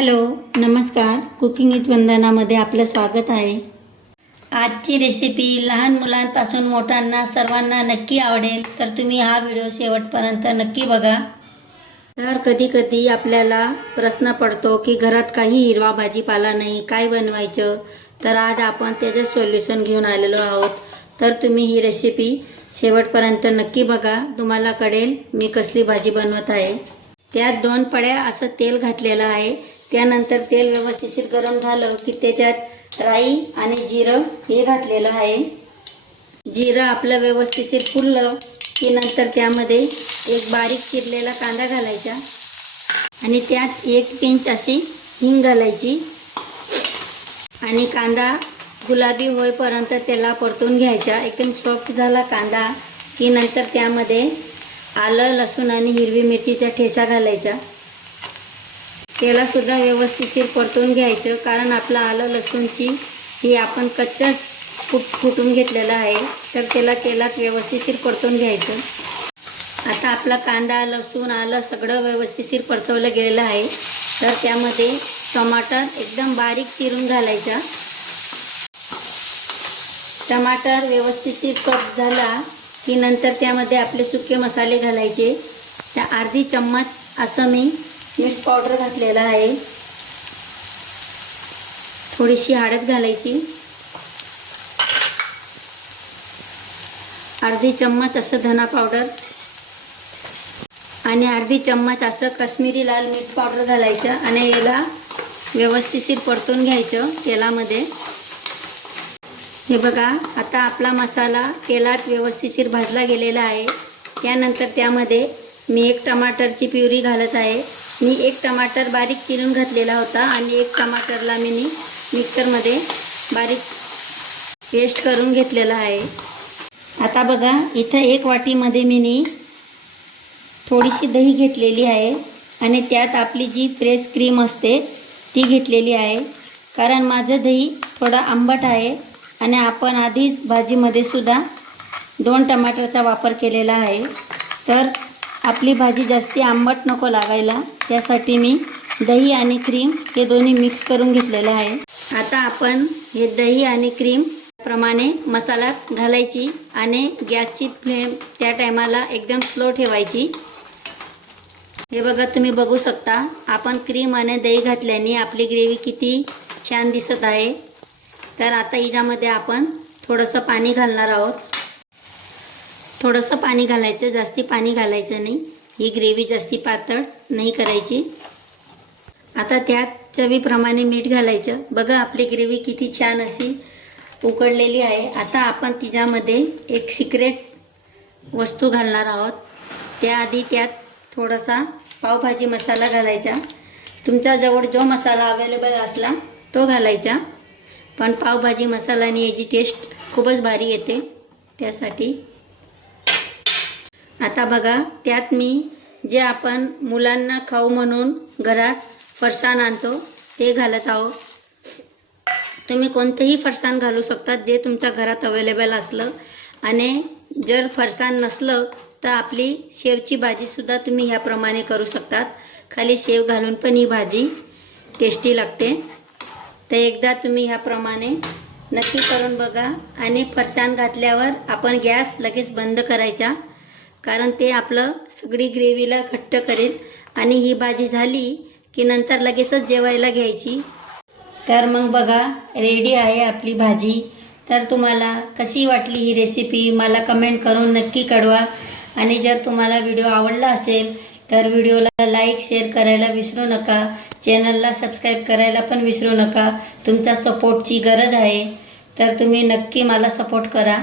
Hello नमस्कार. Cooking with वंदनामध्ये आपलं स्वागत आहे. आजची रेसिपी लहान मुलांपासून मोठ्यांना सर्वांना नक्की आवडेल तर तुम्ही हा व्हिडिओ शेवटपर्यंत नक्की बघा. तर कधी कधी आपल्याला प्रश्न पडतो की घरात काही हिरवा भाजीपाला नाही काय बनवायचं? तर आज आपण त्याचं सोल्युशन घेऊन आलेलो आहोत. तर तुम्ही ही रेसिपी शेवटपर्यंत नक्की बघा. तुम्हाला कळेल मी कसली भाजी बनवत आहे. त्यात दोन पड्या असं तेल घातलेलं आहे. त्यानंतर तेल व्यवस्थित गरम झालं की त्याच्यात राई आणि जिरं हे घातलेलं आहे. जिरं आपलं व्यवस्थितशीर फुललं की नंतर त्यामध्ये एक बारीक चिरलेला कांदा घालायचा आणि त्यात एक पिंच अशी हिंग घालायची. आणि कांदा गुलाबी होईपर्यंत त्याला परतून घ्यायचा. एकदम सॉफ्ट झाला कांदा की नंतर त्यामध्ये आलं लसूण आणि हिरवी मिरचीचा ठेचा घालायचा. तेलासुद्धा व्यवस्थितशीर परतून घ्यायचं कारण आपलं आलं लसूणची ही आपण कच्चाच फुट फुटून घेतलेलं आहे. तर त्याला तेलात व्यवस्थितशीर परतून घ्यायचं. आता आपला कांदा लसूण आलं सगळं व्यवस्थितशीर परतवलं गेलेलं आहे. तर त्यामध्ये टमाटर एकदम बारीक चिरून घालायचा. टमाटर व्यवस्थितशीर कट झाला की नंतर त्यामध्ये आपले सुके मसाले घालायचे. त्या अर्धी चम्मच असं मी मिर्च पावडर घातलेला आहे. थोडीशी हळद घालायची. अर्धी चम्मच असं धना पावडर. आणि अर्धी चम्मच असं काश्मीरी लाल मिर्च पावडर घालायचं आणि याला व्यवस्थितशीर परतून घ्यायचं तेलामध्ये. हे बघा आता आपला मसाला तेलात व्यवस्थितशीर भाजला गेलेला आहे. त्यानंतर त्यामध्ये मी एक टमाटरची प्युरी घालत आहे. मी एक टमाटर बारीक चिरून घातलेला होता आणि एक टमाटरला मी मिक्सरमध्ये बारीक पेस्ट करून घेतलेला आहे. आता बघा इथं एक वाटीमध्ये मी थोडीशी दही घेतलेली आहे आणि त्यात आपली जी फ्रेश क्रीम असते ती घेतलेली आहे. कारण माझं दही थोडं आंबट आहे आणि आपण आधीच भाजीमध्ये सुद्धा दोन टमाटरचा वापर केलेला आहे. तर आपली भाजी जास्ती आंबट नको लागायला. त्यासाठी मी दही आणि क्रीम हे दोन्ही मिक्स करून घेतलेलं आहे. आता आपण हे दही आणि क्रीम प्रमाणे मसाल्यात घालायची आणि गॅसची फ्लेम त्या टायमाला एकदम स्लो ठेवायची. हे बघा तुम्ही बघू शकता आपण क्रीम आणि दही घातल्याने आपली ग्रेव्ही किती छान दिसत आहे. तर आता हिच्यामध्ये आपण थोडंसं पाणी घालणार आहोत. थोडंसं पाणी घालायचं जास्ती पाणी घालायचं नाही. ही ग्रेव्ही जास्ती पातळ नाही करायची. आता त्यात चवीप्रमाणे मीठ घालायचं. बघा आपली ग्रेव्ही किती छान अशी उकडलेली आहे. आता आपण तिच्यामध्ये एक सिक्रेट वस्तू घालणार आहोत. त्याआधी त्यात थोडासा पावभाजी मसाला घालायचा. तुमच्याजवळ जो मसाला अवेलेबल असला तो घालायचा. पण पावभाजी मसाल्याने याची टेस्ट खूपच भारी येते. त्यासाठी आता बघा त्यात मी जे आपण मुलांना खाऊ म्हणून घरात फरसाण आणतो ते घालत आहो तुम्ही कोणतेही फरसाण घालू शकतात जे तुमच्या घरात अवेलेबल असलं. आणि जर फरसाण नसलं तर आपली शेवची भाजीसुद्धा तुम्ही ह्याप्रमाणे करू शकतात. खाली शेव घालून पण ही भाजी टेस्टी लागते. तर एकदा तुम्ही ह्याप्रमाणे नक्की करून बघा. आणि फरसाण घातल्यावर आपण गॅस लगेच बंद करायचा. कारण ते आपलं सगळी ग्रेव्हीला घट्ट करेल आणि ही भाजी झाली की नंतर लगेचच जेवायला घ्यायची. तर मग बघा रेडी आहे आपली भाजी. तर तुम्हाला कशी वाटली ही रेसिपी मला कमेंट करून नक्की कळवा. आणि जर तुम्हाला व्हिडिओ आवडला असेल तर व्हिडिओला लाईक शेअर करायला विसरू नका. चॅनलला सबस्क्राईब करायला पण विसरू नका. तुमच्या सपोर्टची गरज आहे. तर तुम्ही नक्की मला सपोर्ट करा.